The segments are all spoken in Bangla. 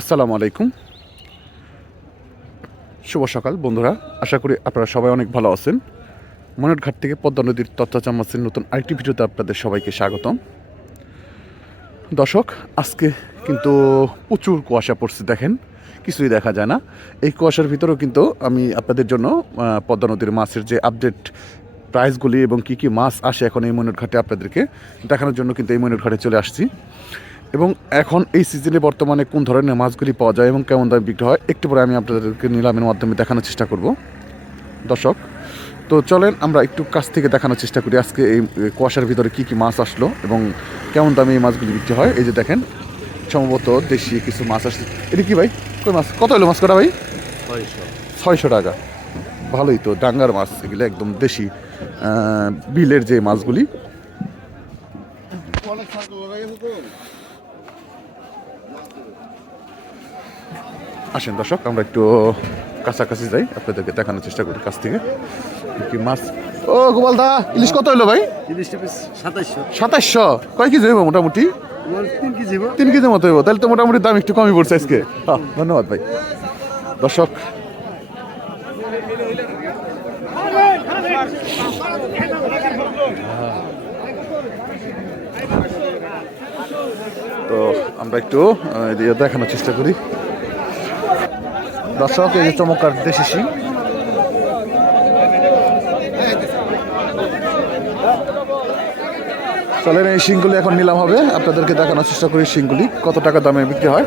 আসসালামু আলাইকুম। শুভ সকাল বন্ধুরা। আশা করি আপনারা সবাই অনেক ভালো আছেন। মনের ঘাট থেকে পদ্মা নদীর তত্ত্বা চামাচের নতুন আরেকটি ভিডিওতে আপনাদের সবাইকে স্বাগতম। দর্শক, আজকে কিন্তু প্রচুর কুয়াশা পড়ছে, দেখেন। কিছুই দেখা যায় না। এই কুয়াশার ভিতরেও কিন্তু আমি আপনাদের জন্য পদ্মা নদীর মাছের যে আপডেট প্রাইসগুলি এবং কি কি মাছ আসে এখন এই ময়ূর ঘাটে আপনাদেরকে দেখানোর জন্য কিন্তু এই ময়ূর ঘাটে চলে আসছি। এবং এখন এই সিজনে বর্তমানে কোন ধরনের মাছগুলি পাওয়া যায় এবং কেমন দামে বিক্রি হয় একটু পরে আমি আপনাদেরকে নিলামের মাধ্যমে দেখানোর চেষ্টা করব। দর্শক তো চলেন আমরা একটু কাছ থেকে দেখানোর চেষ্টা করি আজকে এই কুয়াশার ভিতরে কি কি মাছ আসলো এবং কেমন দামে এই মাছগুলি বিক্রি হয়। এই যে দেখেন সম্ভবত দেশি কিছু মাছ আসছে। এটা কি ভাই? কই মাছ? কত হলো মাছ কটা ভাই? ছয়শো। টাকা। ভালোই তো ডাঙ্গার মাছ এগুলো একদম দেশি বিলের যে মাছগুলি। আসেন দর্শক আমরা একটু কাছাকাছি যাই আপনাদেরকে দেখানোর চেষ্টা করি কাছ থেকে। কি মাছ? ও গোপাল দা ইলিশ কত হলো ভাই? সাতাইশশো। কয় কেজি হইব মোটামুটি? তিন কেজি মতো হইব। তাহলে তো মোটামুটি দাম একটু কমই পড়ছে আজকে। হ্যাঁ, ধন্যবাদ ভাই। দর্শক তো আমরা একটু দেখানোর চেষ্টা করি। দর্শক, এই যে চমৎকার দেশি শিং। চলেন, এই শিংগুলি এখন নিলাম হবে। আপনাদেরকে দেখানোর চেষ্টা করি শিংগুলি, কত টাকা দামে বিক্রি হয়।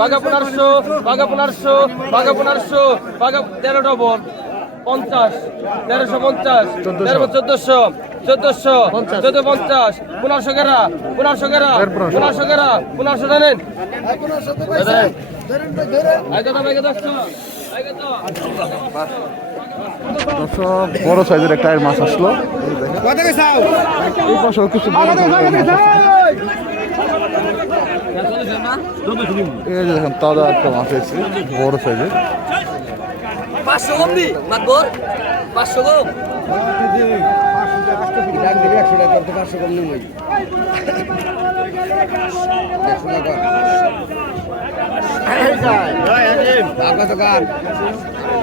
বাগা পনেরোশো বাগা পনেরোশো বাগা পনেরোশো বাগা তেরো ডবল পঞ্চাশ তেরোশো পঞ্চাশ তেরো চোদ্দশো চোদ্দশো চোদ্দ পঞ্চাশ পনেরোশো গেরা পনেরোশো গেরা পনেরোশো। গেরা পনেরোশো জানেন দর্শক বড় সাইজের একটা মাছ আসলো। এই পাশেও কিছু বড় সাইজের মাছ আছে। এই দেখেন তাজা একটা মাছ এসেছে বড় সাইজের। পাঁচশো কম দি মাতবর পাঁচশো কম একশো টাকা নেই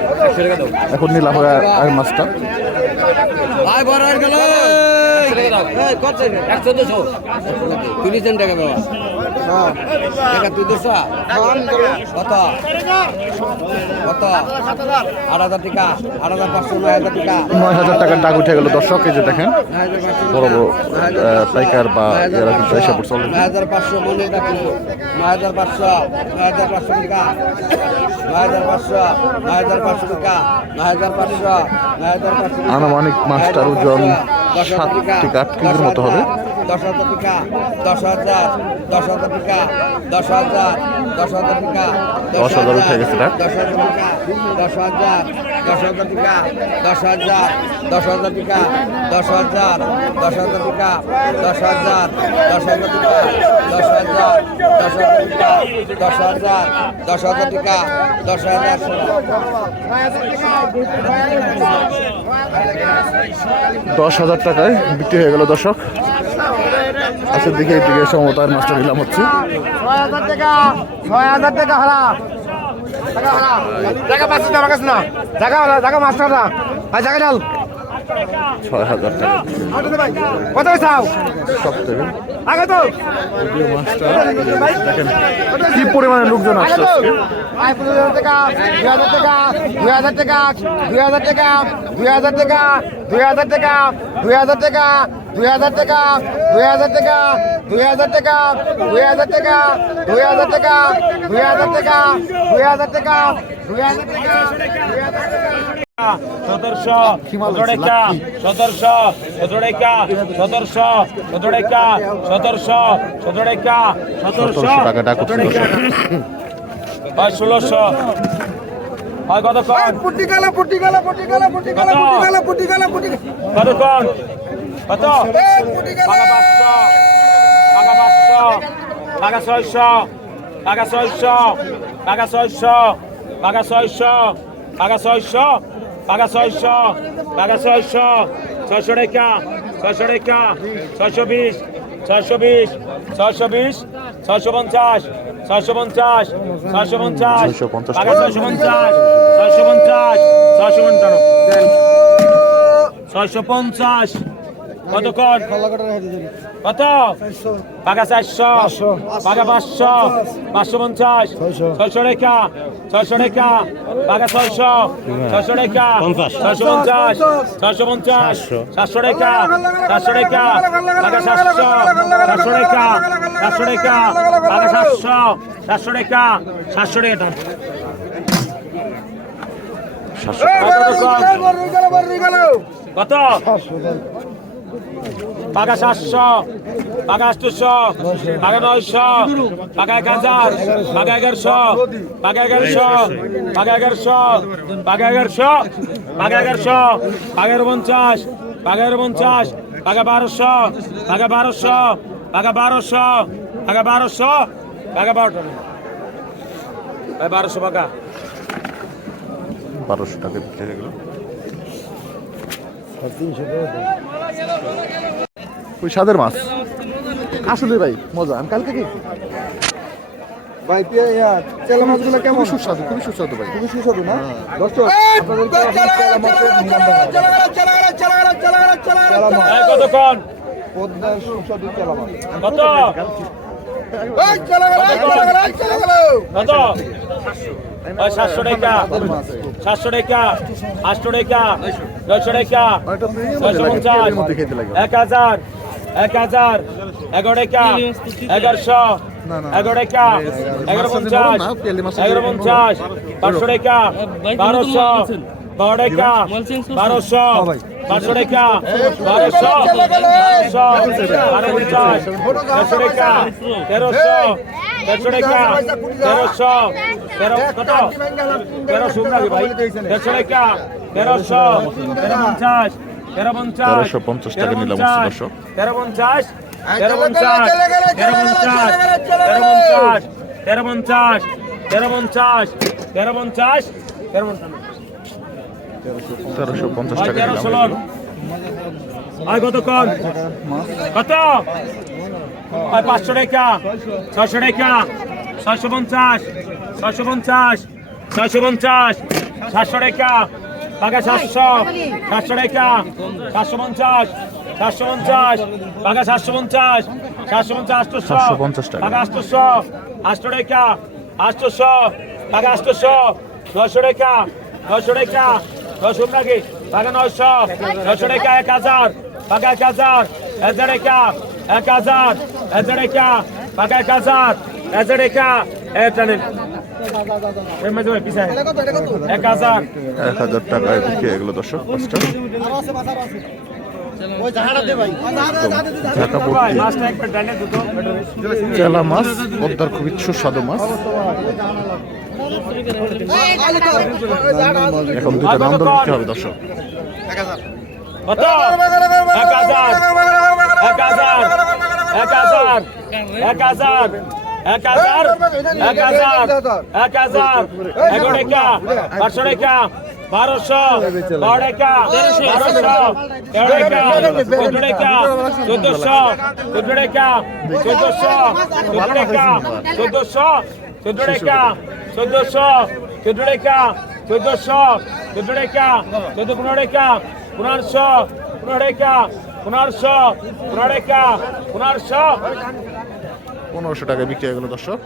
একশো টাকা এখন নিলাম মাছটা গেল। চোদ্দশো তিরিশ জন টাকা? দেওয়া। টাকা তুই দুশো কত? কত? আট হাজার টাকা আট হাজার পাঁচশো নয় হাজার টাকা। নয় হাজার টাকার ডাক উঠে গেল দর্শক এই যে দেখেন নয় হাজার পাঁচশো বড় বড় আহ, পাইকার বা এরা কিন্তু এসে পড়ছে already। নয় হাজার পাঁচশো রাখুন নয় হাজার পাঁচশো নয় হাজার পাঁচশো টাকা। নয় হাজার পাঁচশো নয় হাজার পাঁচশো টাকা। নয় হাজার পাঁচশো নয় হাজার পাঁচশো আনুমানিক মাছটার ওজন সাত থেকে আট কেজির দশ মতো হবে দশ হাজার টাকা দশ হাজার দশ হাজার টাকা দশ হাজার দশ হাজার টাকা দশ হাজার উঠে গেছে টাকা। দশ হাজার টাকা দশ হাজার দশ হাজার টাকা দশ হাজার দশ হাজার টাকা দশ হাজার দশ হাজার টাকা দশ হাজার দশ হাজার টাকা দশ হাজার দশ হাজার টাকা দশ হাজার দশ হাজার টাকা দশ হাজার দশ হাজার টাকায় বিক্রি হয়ে গেল দর্শক। আচ্ছা, আজকের দিকে এই দিকে সমতার মাছটা নিলাম হচ্ছে। জায়গা পাচ্ছি না না জায়গা জায়গা মাছটা না জায়গা ডাল ছয় হাজার টাকা কত দেখেন কি পরিমাণে লোকজন আসছে দুই হাজার টাকা দুই হাজার টাকা দুই হাজার টাকা দুই হাজার টাকা দুই হাজার টাকা দুই হাজার টাকা দুই হাজার টাকা দুই হাজার টাকা দুই হাজার টাকা দুই হাজার টাকা দুই হাজার টাকা দুই হাজার টাকা দুই হাজার টাকা দুই হাজার টাকা সতেরোশো সতেরো টাকা সতেরোশো সতেরো টাকা সতেরোশো সতেরো টাকা সতেরোশো সতেরো টাকা সতেরোশো সতেরোশো টাকা ডাক সতেরো টাকা হয় ষোলোশো হয় কতক্ষণ পুটিকালা পুটিকালা পুটিকালা পুটিকালা পুটিকালা পুটিকালা পুটিকালা কতক্ষণ কত টাকা পাঁচশো টাকা পাঁচশো টাকা ছয়শো টাকা ছয়শো টাকা ছয়শো টাকা ছয়শো টাকা ছয়শো টাকা ছয়শো টাকা ছয়শো ছয়শো টাকা ছয়শো টাকা ছয়শো বিশ ছয়শো বিশ ছয়শো বিশ ছয়শো পঞ্চাশ ছয়শো পঞ্চাশ ছয়শো পঞ্চাশ 650 টাকা ছয়শো পঞ্চাশ ছয়শো পঞ্চাশ ছয়শো পঞ্চান্ন ছয়শো পঞ্চাশ কতক্ষণ কত? পাকা চারশো। পাকা পাঁচশো। পাঁচশো। পঞ্চাশ। ছয়শো। রেখা। ছয়শো রেখা। পাকা ছয়শো। ছয়শো রেখা। ছয়শো পঞ্চাশ। ছয়শো পঞ্চাশ। সাতশো। রেখা। সাতশো রেখা। পাকা সাতশো। সাতশো রেখা। সাতশো রেখা। পাকা সাতশো। সাতশো রেখা। সাতশো রেখা। কত? পাকা সাতশো পাকা আটশো পাকা নয়শো পাকা এক হাজার পাকা এগারোশো পাকা এগারোশো পাকা এগারোশো পাকা এগারোশো পাকা এগারোশো পাকা পঞ্চাশ পাকা পঞ্চাশ পাকা বারোশো পাকা বারোশো পাকা বারোশো পাকা বারোশো পাকা বারোটা বারোশো পাকা। বারোশো টাকা বিক্রি হয়ে গেল। ওই সাদের মাছ। আসলে ভাই মজা। আমি কালকে কি ভাই চেলা মাছগুলো কেমন? সুস্বাদু খুবই সুস্বাদু ভাই। খুবই সুস্বাদু না? দর্শক। চেলা মাছ, কতক্ষণ? পদ্মার সুস্বাদু চেলা মাছ। কত? কত? সাতশো টাকা। সাতশো টাকা আটশো টাকা নয়শো টাকা ছয়শো পঞ্চাশ এর মধ্যে খেতে লাগে। এক হাজার এক হাজার এগারো টাকা এগারোশো এগারো টাকা এগারো পঞ্চাশ এগারো পঞ্চাশ পাঁচশো টাকা বারোশো বারো টাকা বারোশো পাঁচশো টাকা বারোশো বারোশো বারো পঞ্চাশ তেরোশো টাকা তেরোশো তেরোশো টাকা তেরোশো তেরো কত? তেরোশো ভাই? তেরোশো টাকা তেরোশো তেরো পঞ্চাশ তেরো পঞ্চাশ 1350 টাকা নিলাম দর্শক। তেরো পঞ্চাশ তেরো পঞ্চাশ তেরো পঞ্চাশ তেরো পঞ্চাশ তেরো পঞ্চাশ তেরো পঞ্চাশ তেরো পঞ্চাশ তেরোশো পঞ্চাশ টাকা তেরো নিলাম ষোলো হয়ে গেল। ভাই কতক্ষণ কত ভাই পাঁচশো টাকা ছয়শো টাকা ছয়শো পঞ্চাশ ছয়শো পঞ্চাশ ছয়শো পঞ্চাশ সাতশো টাকা পাকা সাতশো সাতশো টাকা সাতশো পঞ্চাশ সাতশো পঞ্চাশ পাকা সাতশো পঞ্চাশ সাতশো পঞ্চাশ আটশোশো 750 টাকা। পাকা আটশোশো আটশো টাকা আটশোশো পাকা আটশোশো নয়শো টাকা নয়শো টাকা নয়শো নাকি পাকা নয়শো নয়শো টাকা এক হাজার পাকা এক হাজার হাজার টাকা এক হাজার হাজার টাকা পাকা এক হাজার হাজার টাকা এটা নেন এক হাজার টাকায় বিক্রি হয়ে গেল দর্শক দুটো চেলা মাছ পদ্মার খুবই সুস্বাদু মাছ হবে দর্শক এক হাজার এক হাজার এক হাজার এক হাজার এক হাজার এক হাজার এক হাজার এগারো টাকা পাঁচশো টাকা বারোশো বারো টাকা বারোশো তেরো টাকা চোদ্দ টাকা চোদ্দশো চোদ্দ টাকা চোদ্দশো চোদ্দ টাকা চোদ্দশো চোদ্দ টাকা চোদ্দশো চোদ্দ টাকা চোদ্দশো চোদ্দ টাকা চোদ্দ পনেরো টাকা পনেরোশো পনেরো টাকা পনেরোশো পনেরো টাকা পনেরোশো পনেরোশো টাকা বিক্রি হয়ে গেল দর্শক।